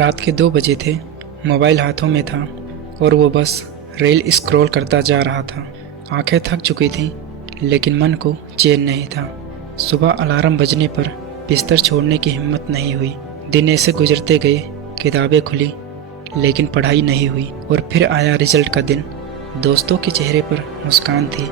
रात के 2 बजे थे। मोबाइल हाथों में था और वो बस रील स्क्रॉल करता जा रहा था। आंखें थक चुकी थीं लेकिन मन को चैन नहीं था। सुबह अलार्म बजने पर बिस्तर छोड़ने की हिम्मत नहीं हुई। दिन ऐसे गुजरते गए, किताबें खुली लेकिन पढ़ाई नहीं हुई। और फिर आया रिजल्ट का दिन। दोस्तों के चेहरे पर मुस्कान थी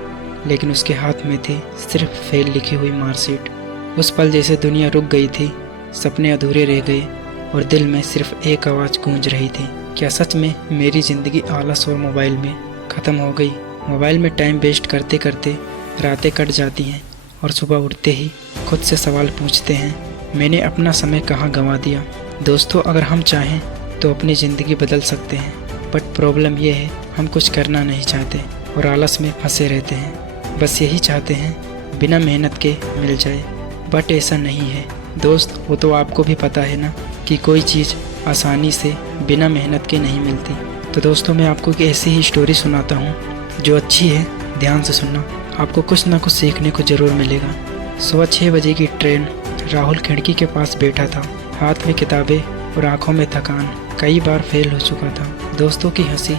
लेकिन उसके हाथ में थी सिर्फ फेल लिखी हुई मार्कशीट। उस पल जैसे दुनिया रुक गई थी, सपने अधूरे रह गए और दिल में सिर्फ एक आवाज़ गूंज रही थी, क्या सच में मेरी ज़िंदगी आलस और मोबाइल में ख़त्म हो गई। मोबाइल में टाइम वेस्ट करते करते रातें कट जाती हैं और सुबह उठते ही खुद से सवाल पूछते हैं, मैंने अपना समय कहाँ गंवा दिया। दोस्तों, अगर हम चाहें तो अपनी ज़िंदगी बदल सकते हैं, बट प्रॉब्लम यह है हम कुछ करना नहीं चाहते और आलस में फंसे रहते हैं। बस यही चाहते हैं बिना मेहनत के मिल जाए, बट ऐसा नहीं है दोस्त। वो तो आपको भी पता है ना कि कोई चीज़ आसानी से बिना मेहनत के नहीं मिलती। तो दोस्तों, मैं आपको एक ऐसी ही स्टोरी सुनाता हूँ जो अच्छी है, ध्यान से सुनना, आपको कुछ ना कुछ सीखने को ज़रूर मिलेगा। सुबह 6 बजे की ट्रेन। राहुल खिड़की के पास बैठा था, हाथ में किताबें और आंखों में थकान। कई बार फेल हो चुका था, दोस्तों की हंसी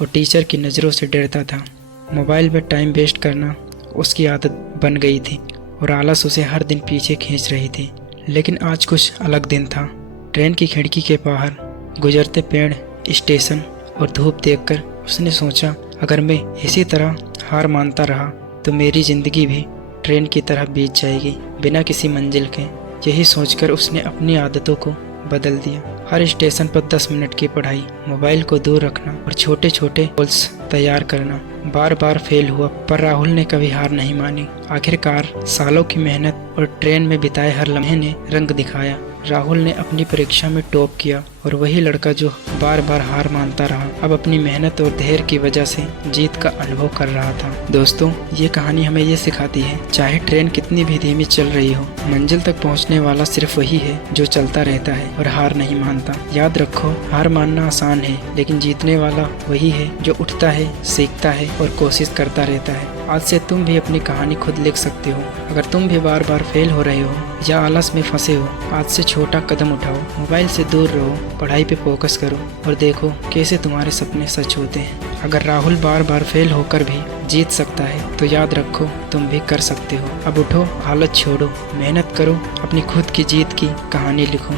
और टीचर की नज़रों से डरता था। मोबाइल में टाइम वेस्ट करना उसकी आदत बन गई थी और आलस उसे हर दिन पीछे खींच रही थी। लेकिन आज कुछ अलग दिन था। ट्रेन की खिड़की के बाहर गुजरते पेड़, स्टेशन और धूप देखकर उसने सोचा, अगर मैं इसी तरह हार मानता रहा तो मेरी ज़िंदगी भी ट्रेन की तरह बीत जाएगी, बिना किसी मंजिल के। यही सोचकर उसने अपनी आदतों को बदल दिया। हर स्टेशन पर 10 मिनट की पढ़ाई, मोबाइल को दूर रखना और छोटे छोटे गोल्स तैयार करना। बार बार फेल हुआ पर राहुल ने कभी हार नहीं मानी। आखिरकार सालों की मेहनत और ट्रेन में बिताए हर लम्हे ने रंग दिखाया। राहुल ने अपनी परीक्षा में टॉप किया और वही लड़का जो बार बार हार मानता रहा, अब अपनी मेहनत और धैर्य की वजह से जीत का अनुभव कर रहा था। दोस्तों, ये कहानी हमें ये सिखाती है, चाहे ट्रेन कितनी भी धीमी चल रही हो, मंजिल तक पहुंचने वाला सिर्फ वही है जो चलता रहता है और हार नहीं मानता। याद रखो, हार मानना आसान है लेकिन जीतने वाला वही है जो उठता है, सीखता है और कोशिश करता रहता है। आज से तुम भी अपनी कहानी खुद लिख सकते हो। अगर तुम भी बार बार फेल हो रहे हो या आलस में फंसे हो, आज से छोटा कदम उठाओ, मोबाइल से दूर रहो, पढ़ाई पे फोकस करो और देखो कैसे तुम्हारे सपने सच होते हैं। अगर राहुल बार बार फेल होकर भी जीत सकता है तो याद रखो, तुम भी कर सकते हो। अब उठो, हालत छोड़ो, मेहनत करो, अपनी खुद की जीत की कहानी लिखो।